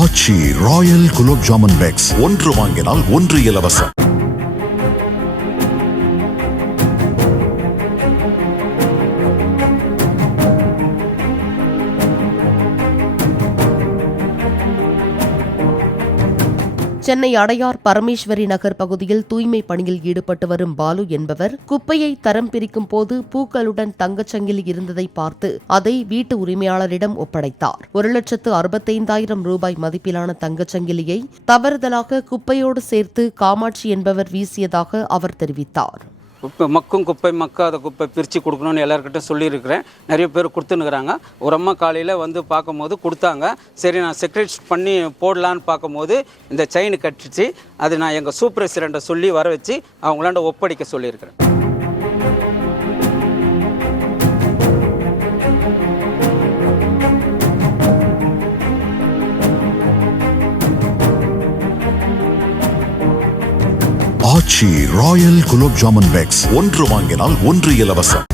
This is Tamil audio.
ஆச்சி ராயல் குலோப் ஜாமுன் பேக்ஸ் ஒன்று வாங்கினால் ஒன்று இலவசம். சென்னை அடையார் பரமேஸ்வரி நகர் பகுதியில் தூய்மை பணியில் ஈடுபட்டு வரும் பாலு என்பவர் குப்பையை தரம் பிரிக்கும் போது பூக்களுடன் தங்கச்சங்கிலி இருந்ததை பார்த்து அதை வீட்டு உரிமையாளரிடம் ஒப்படைத்தார். 1,65,000 ரூபாய் மதிப்பிலான தங்கச்சங்கிலியை தவறுதலாக குப்பையோடு சேர்த்து காமாட்சி என்பவர் வீசியதாக அவர் தெரிவித்தார். குப்பை மக்கும் குப்பை மக்காத குப்பை பிரித்து கொடுக்கணும்னு எல்லாருக்கிட்டும் சொல்லியிருக்கிறேன். நிறைய பேர் கொடுத்துன்னுக்குறாங்க. ஒரு அம்மா காலையில் வந்து பார்க்கும்போது கொடுத்தாங்க. சரி நான் செக்ரெட் பண்ணி போடலான்னு பார்க்கும்போது இந்த செயின் கட்டிச்சு. அது நான் எங்கள் சூப்பர்வைசர்கிட்ட சொல்லி வர வச்சு அவங்களாண்ட ஒப்படைக்க சொல்லியிருக்கிறேன். ஆச்சி ராயல் குலோப் ஜாமுன் பேக்ஸ் ஒன்று வாங்கினால் ஒன்று இலவசம்.